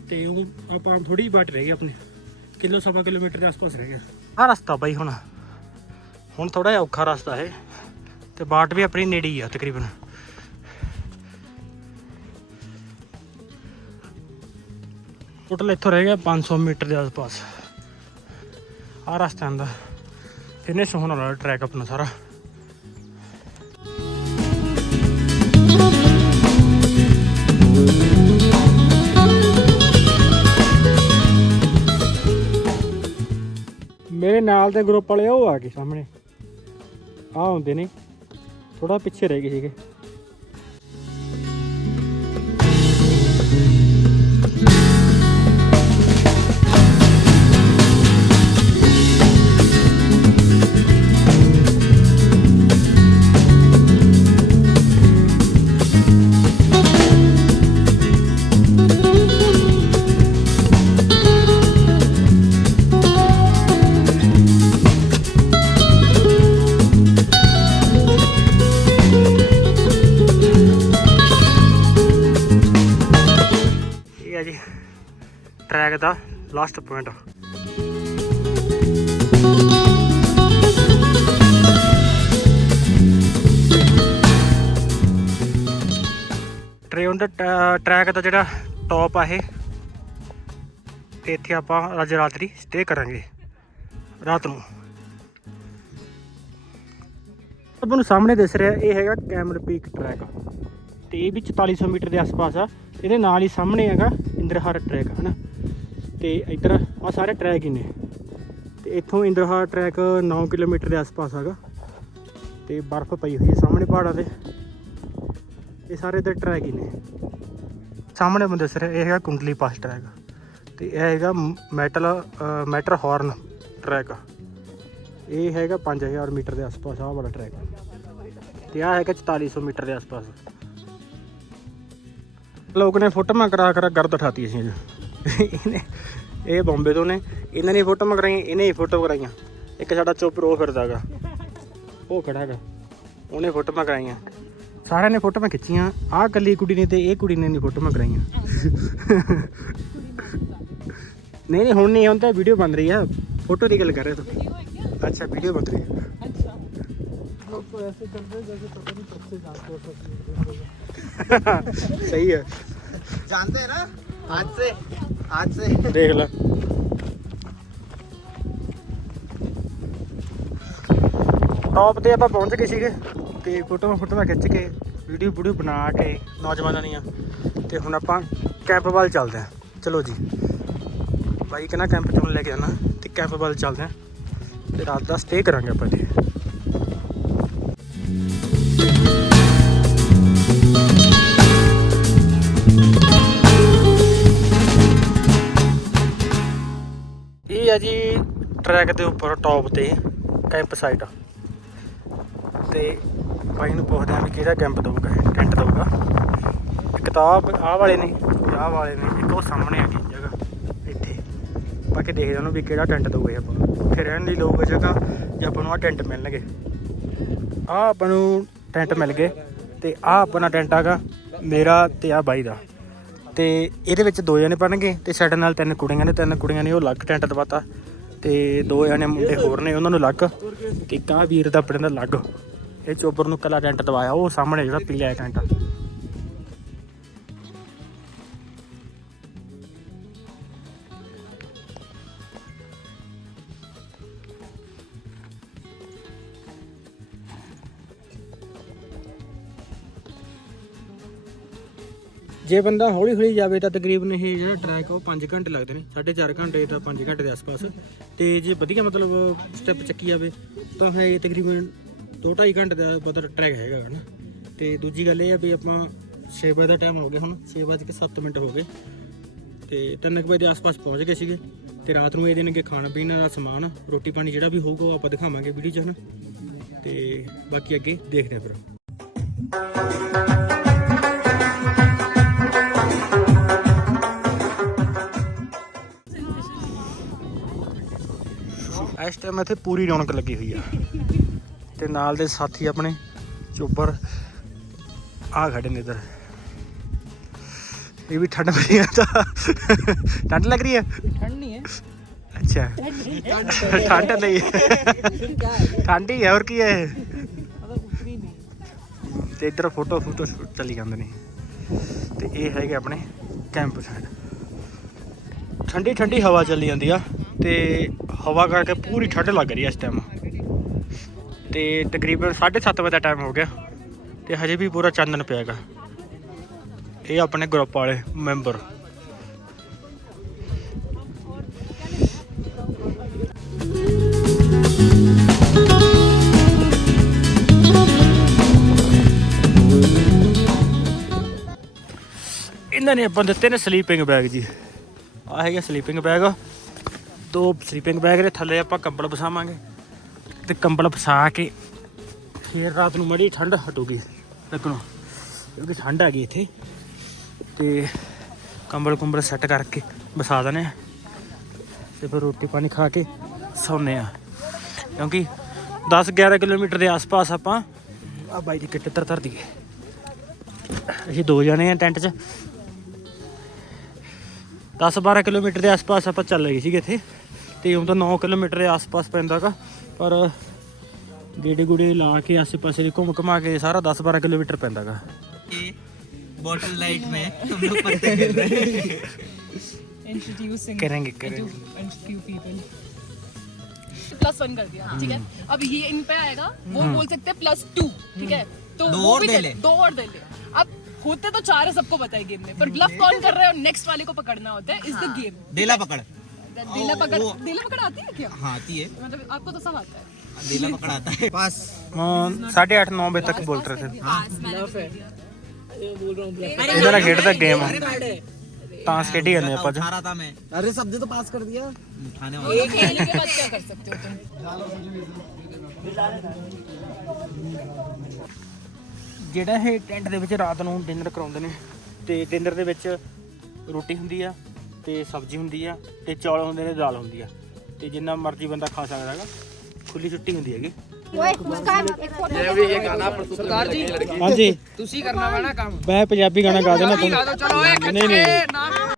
ਤੇ ਉਹ ਆਪਾਂ ਥੋੜੀ ਬਾਟ ਰਹਿ ਗਈ ਆਪਣੇ। ਕਿਲੋ ਸਵਾ ਕਿਲੋਮੀਟਰ ਦੇ ਆਸ-ਪਾਸ ਰਹਿ ਗਿਆ ਆਹ ਰਸਤਾ ਬਾਈ ਹੁਣ। ਹੁਣ ਥੋੜਾ ਜਿਹਾ ਔਖਾ ਰਸਤਾ ਹੈ ਤੇ ਬਾਟ ਵੀ ਆਪਣੀ ਨੇੜੇ ਹੀ ਆ ਤਕਰੀਬਨ। ਟੋਟਲ ਇੱਥੋਂ ਰਹਿ ਗਿਆ 500 ਮੀਟਰ ਦੇ ਆਸ-ਪਾਸ। ਆਹ ਰਸਤਾ ਆਂਦਾ ਫਿਨਿਸ਼ ਹੋਣ ਵਾਲਾ ਟਰੈਕ ਆਪਣਾ ਸਾਰਾ। ਮੇਰੇ ਨਾਲ ਦੇ ਗਰੁੱਪ ਵਾਲੇ ਉਹ ਆ ਗਏ ਸਾਹਮਣੇ। ਆ ਹੁੰਦੇ ਨੇ। ਥੋੜਾ ਪਿੱਛੇ ਰਹਿ ਗਏ ਸੀਗੇ। ਲਾਸਟ ਪੁਆਇੰਟ ਟ੍ਰੇਨ ਦਾ ਟਰੈਕ ਦਾ ਜਿਹੜਾ ਟੌਪ ਆ ਇਹ, ਤੇ ਇੱਥੇ ਆਪਾਂ ਅੱਜ ਰਾਤਰੀ ਸਟੇ ਕਰਾਂਗੇ, ਰਾਤ ਨੂੰ। ਆਪਾਂ ਨੂੰ ਸਾਹਮਣੇ ਦਿਸ ਰਿਹਾ ਇਹ ਹੈਗਾ ਕੈਮਲ ਪੀਕ ਟਰੈਕ ਤੇ ਇਹ ਵੀ 4400 ਮੀਟਰ ਦੇ ਆਸ-ਪਾਸ ਆ, ਇਹਦੇ ਨਾਲ ਹੀ ਸਾਹਮਣੇ ਹੈਗਾ ਇੰਦਰਹਾਰ ਟਰੈਕ ਹਨਾ? ਤੇ ਇੱਧਰ ਆ ਸਾਰੇ ਟਰੈਕ ਹੀ ਨੇ ਤੇ ਇੱਥੋਂ ਇੰਦਰਹਰ ਟਰੈਕ 9 ਕਿਲੋਮੀਟਰ ਦੇ ਆਸ-ਪਾਸ ਹੈਗਾ। ਤੇ ਬਰਫ਼ ਪਈ ਹੋਈ ਹੈ ਸਾਹਮਣੇ ਪਹਾੜਾਂ ਤੇ। ਇਹ ਸਾਰੇ ਇੱਧਰ ਟਰੈਕ ਹੀ ਨੇ ਸਾਹਮਣੇ ਬੰਦੇ ਦੱਸ ਇਹ ਹੈਗਾ ਕੁੰਡਲੀ ਪਾਸ ਟਰੈਕ ਤੇ ਇਹ ਹੈਗਾ ਮੈਟਲ ਮੈਟਰ ਹਾਰਨ ਟਰੈਕ ਇਹ ਹੈਗਾ 5000 ਮੀਟਰ ਦੇ ਆਸ-ਪਾਸ, ਆਹ ਵਾਲਾ ਟਰੈਕ ਤੇ ਆਹ ਹੈਗਾ 4400 ਮੀਟਰ ਦੇ ਆਸ-ਪਾਸ। ਲੋਕ ਨੇ ਫੋਟੋਆਂ ਕਰਾ ਕਰਾ ਗਰਦ ਉਠਾਤੀ ਅਸੀਂ ਅੱਜ ਇਹਨੇ ਇਹ ਬੰਬੇ ਤੋਂ ਨੇ ਇਹਨਾਂ ਨੇ ਫੋਟੋਆਂ ਕਰਾਈਆਂ ਇਹਨੇ ਹੀ ਫੋਟੋ ਕਰਾਈਆਂ ਇੱਕ ਸਾਡਾ ਚੋਪਰ ਉਹ ਫਿਰਦਾਗਾ ਉਹ ਖੜਾ ਹੈਗਾ ਉਹਨੇ ਫੋਟੋਆਂ ਕਰਾਈਆਂ ਸਾਰਿਆਂ ਨੇ ਫੋਟੋਆਂ ਖਿੱਚੀਆਂ ਆਹ ਕੱਲੀ ਕੁੜੀ ਨੇ ਤੇ ਇਹ ਕੁੜੀ ਨੇ ਨਹੀਂ ਫੋਟੋਆਂ ਕਰਾਈਆਂ ਨਹੀਂ ਨਹੀਂ ਹੁਣ ਨਹੀਂ ਹੁਣ ਤਾਂ ਵੀਡੀਓ ਬਣ ਰਹੀ ਆ ਫੋਟੋ ਦੀ ਗੱਲ ਕਰ ਰਹੇ ਤੂੰ ਅੱਛਾ ਵੀਡੀਓ ਬਣ ਰਹੀ ਹੈ लोग तो ऐसे चल रहे हैं जैसे पता नहीं कब से जानते हो सब ਸਹੀ ਹੈ जानते हैं ना आज से ਹੱਥ। ਦੇਖ ਲੈ। ਟੌਪ ਤੇ ਆਪਾਂ ਪਹੁੰਚ ਗਏ ਸੀਗੇ ਤੇ ਫੋਟੋਆਂ ਫੋਟੋਆਂ ਖਿੱਚ ਕੇ ਵੀਡੀਓ ਵੀਡੀਓ ਬਣਾ ਕੇ ਨੌਜਵਾਨਾਂ ਦੀਆਂ। ਤੇ ਹੁਣ ਆਪਾਂ ਕੈਂਪ ਵੱਲ ਚੱਲਦੇ ਆ ਚਲੋ ਜੀ। ਬਾਈ ਕਹਿੰਦਾ ਕੈਂਪ ਤੋਂ ਲੈ ਕੇ ਜਾਣਾ। ਤੇ ਕੈਂਪ ਵੱਲ ਚੱਲਦੇ ਆ ਤੇ ਰਾਤ ਦਾ ਸਟੇ ਕਰਾਂਗੇ ਆਪਾਂ ਜੀ। ਟਰੈਕ ਦੇ ਉੱਪਰ ਟੌਪ ਤੇ ਕੈਂਪ ਸਾਈਟ ਤੇ ਬਾਈ ਨੂੰ ਪੁੱਛਦੇ ਆ ਵੀ ਕਿਹੜਾ ਕੈਂਪ ਦਊਗਾ ਟੈਂਟ ਦਊਗਾ। ਇੱਕ ਤਾਂ ਆਹ ਆਹ ਵਾਲੇ ਨੇ ਆਹ ਵਾਲੇ ਨੇ, ਇੱਕ ਉਹ ਸਾਹਮਣੇ ਆ ਗਈ ਜਗ੍ਹਾ, ਇੱਥੇ। ਬਾਕੀ ਦੇਖਦੇ ਉਹਨੂੰ ਵੀ ਕਿਹੜਾ ਟੈਂਟ ਦਊਗਾ ਆਪਾਂ। ਨੂੰ ਉੱਥੇ ਰਹਿਣ ਲਈ ਲਊਗਾ ਜਗ੍ਹਾ, ਜਾਂ ਆਪਾਂ ਨੂੰ ਆਹ ਟੈਂਟ ਮਿਲਣਗੇ। ਆਹ ਆਪਾਂ ਨੂੰ ਟੈਂਟ ਮਿਲ ਗਏ, ਤੇ ਆਹ ਆਪਣਾ ਟੈਂਟ ਆਗਾ ਮੇਰਾ ਤੇ ਆਹ ਬਾਈ ਦਾ। ਤੇ ਇਹਦੇ ਵਿੱਚ ਦੋ ਜਣੇ ਪੜਨਗੇ ਤੇ ਸਾਡੇ ਨਾਲ ਤਿੰਨ ਕੁੜੀਆਂ ਨੇ, ਤਿੰਨ ਕੁੜੀਆਂ ਨੇ ਉਹ ਅਲੱਗ ਟੈਂਟ ਦਵਾਤਾ। ਤੇ ਦੋ ਜਣੇ ਮੁੰਡੇ ਹੋਰ ਨੇ, ਉਹਨਾਂ ਨੂੰ ਅਲੱਗ ਤੇ ਕਾ ਵੀਰ ਦਾ ਆਪਣੇ ਦਾ ਅਲੱਗ ਇਹ ਚੋਬਰ ਨੂੰ ਕੱਲਾ ਟੈਂਟ ਦਵਾਇਆ, ਉਹ ਸਾਹਮਣੇ ਜਿਹੜਾ ਪੀਲਾ ਹੈ ਟੈਂਟ ਜੇ ਬੰਦਾ ਹੌਲੀ ਹੌਲੀ ਜਾਵੇ ਤਾਂ ਤਕਰੀਬਨ ਇਹ ਜਿਹੜਾ ਟਰੈਕ ਉਹ 5 ਘੰਟੇ ਲੱਗਦੇ ਨੇ 4.5 ਘੰਟੇ ਤਾਂ 5 ਘੰਟੇ ਦੇ ਆਸ-ਪਾਸ। ਤੇ ਜੇ ਵਧੀਆ ਮਤਲਬ ਸਟੈਪ ਚੱਕੀ ਜਾਵੇ, ਤਾਂ ਹੈ ਇਹ ਤਕਰੀਬਨ 2.5 ਘੰਟੇ ਦਾ ਬਦਰ ਟਰੈਕ ਹੈਗਾ ਗਾ ਨਾ ਤੇ ਦੂਜੀ ਗੱਲ ਇਹ ਆ ਵੀ ਆਪਾਂ 6 ਵਜੇ ਦਾ ਟਾਈਮ ਹੋ ਗਿਆ ਹੁਣ 6 ਵਜੇ ਕੇ 7 ਮਿੰਟ ਹੋ ਗਏ। ਤੇ 3 ਵਜੇ ਦੇ ਆਸ-ਪਾਸ ਪਹੁੰਚ ਗਏ ਸੀਗੇ ਤੇ ਰਾਤ ਨੂੰ ਇਹ ਦੇਣਗੇ ਖਾਣ ਪੀਣ ਦਾ ਸਮਾਨ ਰੋਟੀ ਪਾਣੀ ਜਿਹੜਾ ਵੀ ਹੋਊਗਾ ਉਹ ਆਪਾਂ ਦਿਖਾਵਾਂਗੇ ਵੀਡੀਓ 'ਚ, ਹਨਾ? ਤੇ ਬਾਕੀ ਅੱਗੇ ਦੇਖਦੇ ਆ ਫਿਰ। ਇਸ ਟਾਈਮ ਇੱਥੇ ਪੂਰੀ ਰੌਣਕ ਲੱਗੀ ਹੋਈ ਆ। ਤੇ ਨਾਲ ਦੇ ਸਾਥੀ ਆਪਣੇ ਚੋਬਰ ਆ ਖੜੇ ਨੇ ਇਧਰ। ਇਹ ਵੀ ਠੰਡ ਬੜੀ ਆ ਤਾਂ। ਠੰਡ ਲੱਗ ਰਹੀ ਹੈ ਠੰਡ ਨਹੀਂ ਹੈ। ਅੱਛਾ। ਠੰਡ ਨਹੀਂ। ਠੰਡ ਹੀ ਹੈ ਹੋਰ ਕੀ ਹੈ ਤੇ ਇੱਧਰ ਫੋਟੋ ਫੋਟੋ ਚੱਲੀ ਜਾਂਦੇ ਨੇ। ਤੇ ਇਹ ਹੈਗੇ ਆਪਣੇ ਕੈਂਪ ਸਾਈਡ। ਠੰਡੀ ਠੰਡੀ ਹਵਾ ਚੱਲੀ ਜਾਂਦੀ ਆ। ਤੇ ਹਵਾ ਕਰਕੇ ਪੂਰੀ ਠੰਡ ਲੱਗ ਰਹੀ ਹੈ ਇਸ ਟਾਈਮ ਤੇ ਤਕਰੀਬਨ 7:30 ਵਜੇ ਦਾ ਟਾਈਮ ਹੋ ਗਿਆ ਤੇ ਹਜੇ ਵੀ ਪੂਰਾ ਚਾਨਣ ਪਿਆਗਾ ਇਹ ਆਪਣੇ ਗਰੁੱਪ ਵਾਲੇ ਮੈਂਬਰ ਇਹਨਾਂ ਨੇ ਆਪਾਂ ਦਿੱਤੇ ਨੇ ਸਲੀਪਿੰਗ ਬੈਗ ਜੀ। ਆ ਹੈਗਾ ਸਲੀਪਿੰਗ ਬੈਗ ਦੋ ਸਲੀਪਿੰਗ ਬੈਗ ਦੇ ਥੱਲੇ ਆਪਾਂ ਕੰਬਲ ਵਸਾਵਾਂਗੇ ਤੇ ਕੰਬਲ ਫਸਾ ਕੇ ਫਿਰ ਰਾਤ ਨੂੰ ਮੜੀ ਠੰਡ ਹਟੂਗੀ ਲੱਗਣੋਂ, ਕਿਉਂਕਿ ਠੰਡ ਆ ਗਈ ਇੱਥੇ। ਤੇ ਕੰਬਲ ਕੁੰਬਲ ਸੈੱਟ ਕਰਕੇ ਵਸਾ ਦਨੇ ਤੇ ਫਿਰ ਰੋਟੀ ਪਾਣੀ ਖਾ ਕੇ ਸੌਂਨੇ ਆ। ਕਿਉਂਕਿ 10 11 ਕਿਲੋਮੀਟਰ ਦੇ ਆਸ-ਪਾਸ ਆਪਾਂ ਆ ਬਾਈ ਦੀ ਕਿੱਟ ਤਰ ਤਰ ਦੀਏ ਅਸੀਂ ਦੋ ਜਣੇ ਆ ਟੈਂਟ 'ਚ। 10-12 ਕਿਲੋਮੀਟਰ ਦੇ ਆਸ-ਪਾਸ ਆਪਾਂ ਚੱਲ ਗਏ ਸੀਗੇ ਇੱਥੇ। ਤੇ ਹੁਣ ਤਾਂ 9 ਕਿਲੋਮੀਟਰ ਦੇ ਆਸ-ਪਾਸ ਪੈਂਦਾਗਾ ਪਰ ਗੇੜੇ ਗੁੜੇ ਲਾ ਕੇ ਆਸੇ-ਪਾਸੇ ਦੀ ਘੁੰਮ ਘਮਾ ਕੇ ਸਾਰਾ 10-12 ਕਿਲੋਮੀਟਰ ਪੈਂਦਾਗਾ बॉटल लाइट में हम लोग पत्ते खेल रहे हैं इंट्रोड्यूसिंग करेंगे करेंगे few people प्लस वन कर दिया ठीक है अब ये इन पे आएगा वो बोल सकते हैं प्लस टू ठीक है तो दो वो और भी दे दे ले। दो और दे ले अब होते तो चार है सबको पता है गेम में पर ब्लफ कौन कर रहा है और नेक्स्ट वाले को पकड़ना होता है इज द गेम डेला पकड़ दिला पकड़ दिला पकड़ आती है क्या हाँ आती है मतलब आपको तो सब आता है डेला पकड़ आता है पास ਸਾਢੇ 8 9 ਵਜੇ ਤੱਕ ਬੋਲ ਰਹੇ ਥੇ ब्लफ है ये बोल रहा हूँ ब्लफ ਇਹਦਾ ਨਾਲ ਖੇਡਦਾ ਗੇਮ ਤਾਂਸ ਖੇਡੀ ਜਾਂਦੇ ਆਪਾਂ ਅੱਜ उठा रहा था मैं अरे सब तो पास कर दिया उठाने वो वाला तो खेलने के बाद क्या कर सकते हो तुम ਜਿਹੜਾ ਇਹ ਟੈਂਟ ਦੇ ਵਿੱਚ ਰਾਤ ਨੂੰ ਡਿਨਰ ਕਰਾਉਂਦੇ ਨੇ ਤੇ ਡਿਨਰ ਦੇ ਵਿੱਚ ਰੋਟੀ ਹੁੰਦੀ ਆ ਤੇ ਸਬਜ਼ੀ ਹੁੰਦੀ ਆ ਤੇ ਚੌਲ ਹੁੰਦੇ ਨੇ ਦਾਲ ਹੁੰਦੀ ਆ। ਤੇ ਜਿੰਨਾ ਮਰਜ਼ੀ ਬੰਦਾ ਖਾ ਸਕਦਾ ਹੈਗਾ। ਖੁੱਲੀ ਛੁੱਟੀ ਹੁੰਦੀ ਹੈਗੀ। ਹਾਂਜੀ। ਤੁਸੀਂ ਕਰਨਾ ਵਾ ਨਾ ਕੰਮ। ਮੈਂ ਪੰਜਾਬੀ ਗਾਣਾ ਗਾ ਦੇਣਾ ਤੁਹਾਨੂੰ ਚਲੋ ਇਹ ਨਹੀਂ ਨਹੀਂ।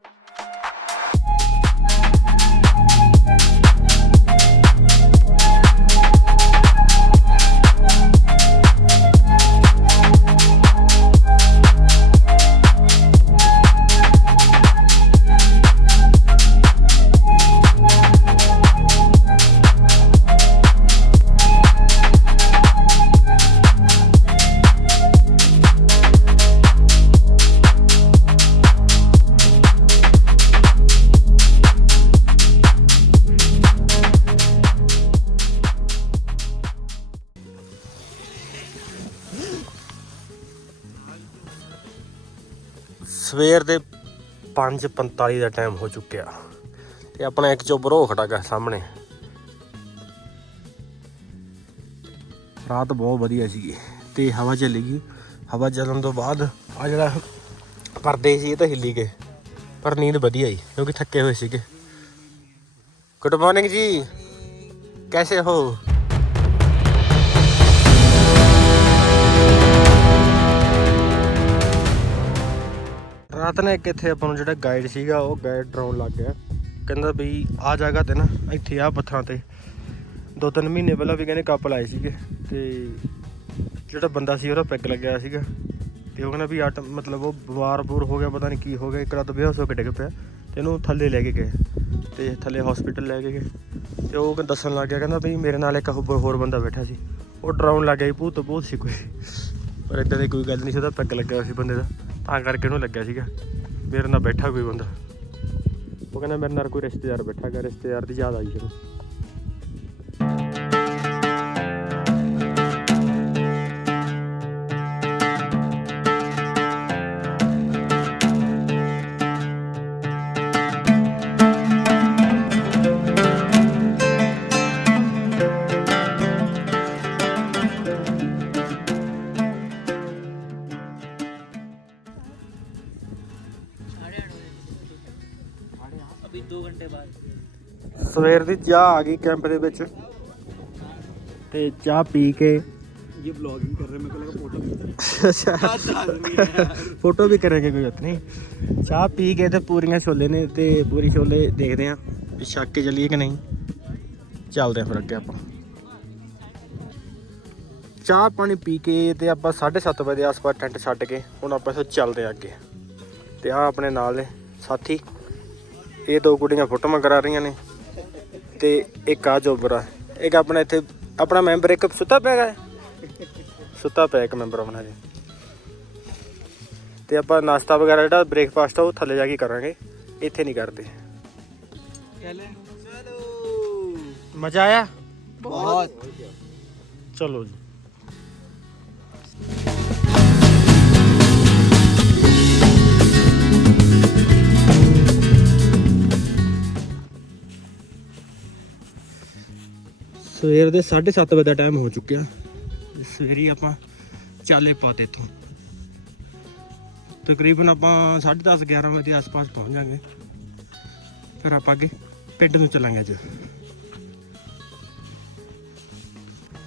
ਸਵੇਰ ਦੇ 5:45 ਦਾ ਟਾਈਮ ਹੋ ਚੁੱਕਿਆ ਤੇ ਆਪਣਾ ਇੱਕ ਚੋਬਰ ਹੋ ਖੜਾ ਗਾ ਸਾਹਮਣੇ। ਰਾਤ ਬਹੁਤ ਵਧੀਆ ਸੀਗੀ ਤੇ ਹਵਾ ਚੱਲੀ ਗਈ। ਹਵਾ ਚੱਲਣ ਤੋਂ ਬਾਅਦ ਆ ਜਿਹੜਾ ਪਰਦੇ ਸੀ ਇਹ ਤਾਂ ਹਿੱਲੀ ਗਏ, ਪਰ ਨੀਂਦ ਵਧੀਆ ਆਈ ਕਿਉਂਕਿ ਥੱਕੇ ਹੋਏ ਸੀਗੇ। ਗੁੱਡ ਮਾਰਨਿੰਗ ਜੀ। ਕੈਸੇ ਹੋ? ਰਾਤ ਨੇ ਇੱਕ ਇੱਥੇ ਆਪਾਂ ਨੂੰ ਜਿਹੜਾ ਗਾਈਡ ਸੀਗਾ, ਉਹ ਗਾਈਡ ਡਰਾਉਣ ਲੱਗ ਗਿਆ। ਕਹਿੰਦਾ ਵੀ ਆ ਜਗ੍ਹਾ ਤੇ ਨਾ, ਇੱਥੇ ਆ ਪੱਥਰਾਂ ਤੇ। ਦੋ ਤਿੰਨ ਮਹੀਨੇ ਪਹਿਲਾਂ ਵੀ ਕਹਿੰਦੇ ਕੱਪ ਲਾਏ ਸੀਗੇ ਤੇ ਜਿਹੜਾ ਬੰਦਾ ਸੀ, ਉਹਦਾ ਪੈਗ ਲੱਗਿਆ ਹੋਇਆ ਸੀਗਾ। ਤੇ ਉਹ ਕਹਿੰਦਾ ਵੀ ਆਟ, ਮਤਲਬ ਉਹ ਬਿਮਾਰ ਬੂਰ ਹੋ ਗਿਆ, ਪਤਾ ਨਹੀਂ ਕੀ ਹੋ ਗਿਆ, ਇੱਕ ਰਾਤ ਬੇਹੋਸ਼ ਹੋ ਕੇ ਡਿੱਗ ਪਿਆ ਤੇ ਇਹਨੂੰ ਥੱਲੇ ਲੈ ਕੇ ਗਏ ਤੇ ਥੱਲੇ ਹਸਪੀਟਲ ਲੈ ਕੇ ਗਏ। ਤੇ ਉਹ ਦੱਸਣ ਲੱਗ ਗਿਆ, ਕਹਿੰਦਾ ਵੀ ਮੇਰੇ ਨਾਲ ਇੱਕ ਹੋਰ ਬੰਦਾ ਬੈਠਾ ਸੀ। ਉਹ ਡਰਾਉਣ ਲੱਗ ਗਿਆ ਸੀ ਭੂਤ ਬਹੁਤ ਸੀ ਕੋਈ। ਪਰ ਇਦਾਂ ਦੀ ਕੋਈ ਗੱਲ ਨਹੀਂ ਸੀ, ਉਹਦਾ ਪੈਗ ਲੱਗਿਆ ਹੋਇਆ ਸੀ ਬੰਦੇ ਦਾ। ਤਾਂ ਕਰਕੇ ਉਹਨੂੰ ਲੱਗਿਆ ਸੀਗਾ। ਮੇਰੇ ਨਾਲ ਬੈਠਾ ਕੋਈ ਬੰਦਾ। ਉਹ ਕਹਿੰਦਾ ਮੇਰੇ ਨਾਲ ਕੋਈ ਰਿਸ਼ਤੇਦਾਰ ਬੈਠਾ ਗਿਆ ਰਿਸ਼ਤੇਦਾਰ ਦੀ ਯਾਦ ਆਈ ਸ਼ੁਰੂ ਚਾਹ ਆ ਗਈ ਕੈਂਪ ਦੇ ਵਿੱਚ ਤੇ ਚਾਹ ਪੀ ਕੇ ये ब्लॉगिंग कर रहे हैं मेरे को लगा फोटो खींच ਅੱਛਾ ਫੋਟੋ ਵੀ ਕਰਾਂਗੇ ਕੋਈ ਹੱਥ ਨਹੀਂ ਚਾਹ ਪੀ ਕੇ ਤੇ ਪੂਰੀਆਂ ਛੋਲੇ ਨੇ ਤੇ ਪੂਰੀ ਛੋਲੇ ਦੇਖਦੇ ਆਂ ਵੀ ਛੱਕ ਕੇ ਚੱਲੀਏ ਕਿ ਨਹੀਂ ਚੱਲਦੇ ਆਂ ਫਿਰ ਅੱਗੇ ਆਪਾਂ ਚਾਹ ਪਾਣੀ ਪੀ ਕੇ ਤੇ ਆਪਾਂ 7:30 ਵਜੇ ਦੇ ਆਸ-ਪਾਸ ਟੈਂਟ ਛੱਡ ਕੇ ਹੁਣ ਆਪਾਂ ਇੱਥੋਂ ਚੱਲਦੇ ਆਂ ਅੱਗੇ ਤੇ ਆ ਆਪਣੇ ਨਾਲ ਨੇ ਸਾਥੀ ਇਹ ਦੋ ਕੁੜੀਆਂ ਫੋਟੋਆਂ ਕਰਾ ਰਹੀਆਂ ਨੇ ਤੇ ਇੱਕ ਆ ਜੋਬਰਾ ਇੱਕ ਆਪਣਾ ਇੱਥੇ ਆਪਣਾ ਮੈਂਬਰ ਇੱਕ ਸੁੱਤਾ ਪਿਆ ਹੈ ਸੁੱਤਾ ਪਿਆ ਇੱਕ ਮੈਂਬਰ ਆਪਣਾ ਜੀ ਤੇ ਆਪਾਂ ਨਾਸ਼ਤਾ ਵਗੈਰਾ ਜਿਹੜਾ ਬ੍ਰੇਕਫਾਸਟ ਆ ਉਹ ਥੱਲੇ ਜਾ ਕੇ ਕਰਾਂਗੇ। ਇੱਥੇ ਨਹੀਂ ਕਰਦੇ। ਮਜ਼ਾ ਆਇਆ? ਬਹੁਤ। ਚਲੋ ਜੀ। ਸਵੇਰ ਦੇ 7:30 ਵਜੇ ਦਾ ਟਾਈਮ ਹੋ ਚੁੱਕਿਆ। ਸਵੇਰੀ ਆਪਾਂ ਚਾਲੇ ਪਾਤੇ ਇੱਥੋਂ। ਤਕਰੀਬਨ ਆਪਾਂ 10:30 11 ਵਜੇ ਦੇ ਆਸ-ਪਾਸ ਪਹੁੰਚ ਜਾਾਂਗੇ। ਫਿਰ ਆਪਾਂ ਅੱਗੇ ਪਿੰਡ ਨੂੰ ਚੱਲਾਂਗੇ ਅੱਜ।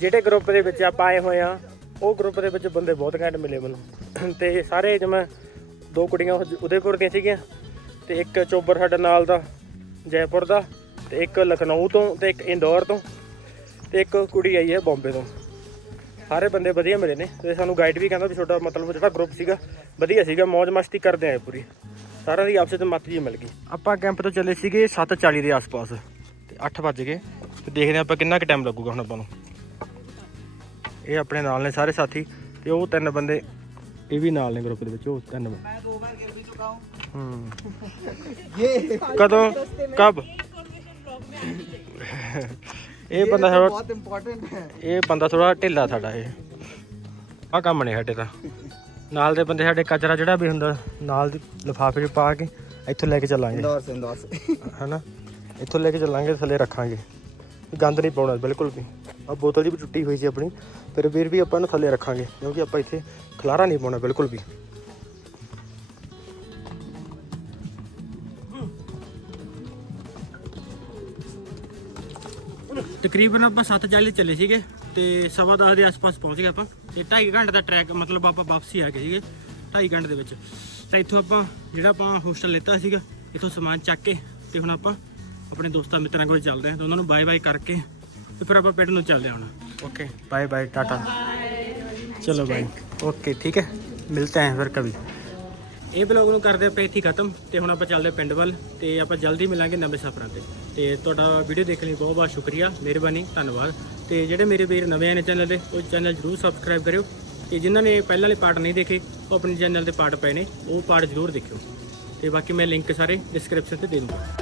ਜਿਹੜੇ ਗਰੁੱਪ ਦੇ ਵਿੱਚ ਆਪਾਂ ਆਏ ਹੋਏ ਆ ਉਹ ਗਰੁੱਪ ਦੇ ਵਿੱਚ ਬੰਦੇ ਬਹੁਤ ਘੈਂਟ ਮਿਲੇ ਮੈਨੂੰ। ਤੇ ਸਾਰੇ ਜਿਵੇਂ ਦੋ ਕੁੜੀਆਂ ਉਹ ਉਦੈਪੁਰ ਦੀਆਂ ਸੀਗੀਆਂ। ਤੇ ਇੱਕ ਚੋਬਰ ਸਾਡੇ ਨਾਲ ਦਾ ਜੈਪੁਰ ਦਾ ਤੇ ਇੱਕ ਲਖਨਊ ਤੋਂ ਤੇ ਇੱਕ ਇੰਦੌਰ ਤੋਂ। ਤੇ ਇੱਕ ਕੁੜੀ ਆਈ ਹੈ ਬੰਬੇ ਤੋਂ। ਸਾਰੇ ਬੰਦੇ ਵਧੀਆ ਮਿਲੇ ਨੇ ਤੇ ਸਾਨੂੰ ਗਾਈਡ ਵੀ ਕਹਿੰਦਾ ਵੀ ਛੋਟਾ ਮਤਲਬ ਜਿਹੜਾ ਗਰੁੱਪ ਸੀਗਾ ਵਧੀਆ ਸੀਗਾ ਮौज ਮਸਤੀ ਕਰਦੇ ਆਏ ਪੂਰੀ। ਸਾਰਿਆਂ ਦੀ ਆਪਸੇ ਤੇ ਮਤ ਜੀ ਮਿਲ ਗਈ। ਆਪਾਂ ਕੈਂਪ ਤੋਂ ਚੱਲੇ ਸੀਗੇ 7:40 ਦੇ ਆਸ-ਪਾਸ ਤੇ 8 ਵੱਜ ਗਏ ਤੇ ਦੇਖਦੇ ਆਪਾਂ ਕਿੰਨਾ ਕੁ ਟਾਈਮ ਲੱਗੂਗਾ ਹੁਣ ਆਪਾਂ ਨੂੰ। ਇਹ ਆਪਣੇ ਨਾਲ ਨੇ ਸਾਰੇ ਸਾਥੀ ਤੇ ਉਹ ਤਿੰਨ ਬੰਦੇ ਇਹ ਵੀ ਨਾਲ ਨੇ ਗਰੁੱਪ ਦੇ ਵਿੱਚ ਉਹ ਤਿੰਨ ਮੈਂ ਦੋ ਵਾਰ ਗਿਰ ਵੀ ਚੁੱਕਾ ਹੂੰ। ਇਹ ਕਦੋਂ ਕਬ ਇਹ ਬੰਦਾ ਬਹੁਤ ਇੰਪੋਰਟੈਂਟ ਹੈ। ਇਹ ਬੰਦਾ ਥੋੜਾ ਢਿੱਲਾ ਸਾਡਾ ਇਹ। ਆ ਕੰਮ ਨਹੀਂ ਸਾਡੇ ਤਾਂ। ਨਾਲ ਦੇ ਬੰਦੇ ਸਾਡੇ ਕਚਰਾ ਜਿਹੜਾ ਵੀ ਹੁੰਦਾ ਨਾਲ ਦੀ ਲਿਫਾਫੇ 'ਚ ਪਾ ਕੇ ਇੱਥੋਂ ਲੈ ਕੇ ਚੱਲਾਂਗੇ। ਇੰਦੌਰ ਇੰਦੌਰ ਹਨਾ? ਇੱਥੋਂ ਲੈ ਕੇ ਚੱਲਾਂਗੇ ਥੱਲੇ ਰੱਖਾਂਗੇ। ਗੰਦ ਨਹੀਂ ਪਾਉਣਾ ਬਿਲਕੁਲ ਵੀ। ਆ ਬੋਤਲ ਦੀ ਵੀ ਟੁੱਟੀ ਹੋਈ ਸੀ ਆਪਣੀ ਪਰ ਫਿਰ ਵੀ ਆਪਾਂ ਨੂੰ ਥੱਲੇ ਰੱਖਾਂਗੇ ਕਿਉਂਕਿ ਆਪਾਂ ਇੱਥੇ ਖਲਾਰਾ ਨਹੀਂ ਪਾਉਣਾ ਬਿਲਕੁਲ ਵੀ। ਤਕਰੀਬਨ ਆਪਾਂ 7:40 ਚੱਲੇ ਸੀਗੇ ਤੇ ਸਵਾ ਦਸ ਦੇ ਆਸ-ਪਾਸ ਪਹੁੰਚ ਗਏ ਆਪਾਂ। ਤੇ 2.5 ਘੰਟੇ ਦਾ ਟਰੈਕ ਮਤਲਬ ਆਪਾਂ ਵਾਪਸੀ ਆ ਗਏ ਸੀਗੇ 2.5 ਘੰਟੇ ਦੇ ਵਿੱਚ। ਤਾਂ ਇੱਥੋਂ ਆਪਾਂ ਜਿਹੜਾ ਆਪਾਂ ਹੋਸਟਲ ਲਿੱਤਾ ਸੀਗਾ ਇੱਥੋਂ ਸਮਾਨ ਚੱਕ ਕੇ ਤੇ ਹੁਣ ਆਪਾਂ ਆਪਣੇ ਦੋਸਤਾਂ ਮਿੱਤਰਾਂ ਕੋਲ ਚੱਲਦੇ ਹਾਂ ਤੇ ਉਹਨਾਂ ਨੂੰ ਬਾਏ ਬਾਏ ਕਰਕੇ ਤੇ ਫਿਰ ਆਪਾਂ ਪਿੰਡ ਨੂੰ ਚੱਲਦੇ ਹਾਂ ਹੁਣ। ਓਕੇ ਬਾਏ ਬਾਏ ਟਾਟਾ। ਚਲੋ ਬਾਏ ਓਕੇ ਠੀਕ ਹੈ। ਮਿਲਤੇ हैं ਫਿਰ ਕभी ਇਹ ਬਲੌਗ ਨੂੰ ਕਰਦੇ ਆਪਾਂ ਇੱਥੇ ਖਤਮ ਤੇ ਹੁਣ ਆਪਾਂ ਚੱਲਦੇ ਹਾਂ ਪਿੰਡ ਵੱਲ ਤੇ ਆਪਾਂ ਜਲਦੀ ਮਿਲਾਂਗੇ ਨਵੇਂ ਸਫ਼ਰਾਂ ਤੇ। ਤੇ ਤੁਹਾਡਾ ਵੀਡੀਓ ਦੇਖਣ ਲਈ ਬਹੁਤ ਬਹੁਤ ਸ਼ੁਕਰੀਆ, ਮਿਹਰਬਾਨੀ, ਧੰਨਵਾਦ। ਤੇ ਜਿਹੜੇ ਮੇਰੇ ਵੀਰ ਨਵੇਂ ਆਏ ਨੇ ਚੈਨਲ ਦੇ, ਉਹ ਚੈਨਲ ਜਰੂਰ ਸਬਸਕ੍ਰਾਈਬ ਕਰਿਓ। ਤੇ ਜਿਨ੍ਹਾਂ ਨੇ ਪਹਿਲਾਂ ਵਾਲੇ ਪਾਰਟ ਨਹੀਂ ਦੇਖੇ, ਉਹ ਆਪਣੇ ਚੈਨਲ ਦੇ ਪਾਰਟ ਪਏ ਨੇ, ਉਹ ਪਾਰਟ ਜਰੂਰ ਦੇਖਿਓ। ਤੇ ਬਾਕੀ ਮੈਂ ਲਿੰਕ ਸਾਰੇ ਡਿਸਕ੍ਰਿਪਸ਼ਨ ਤੇ ਦੇ ਦੂੰਗਾ।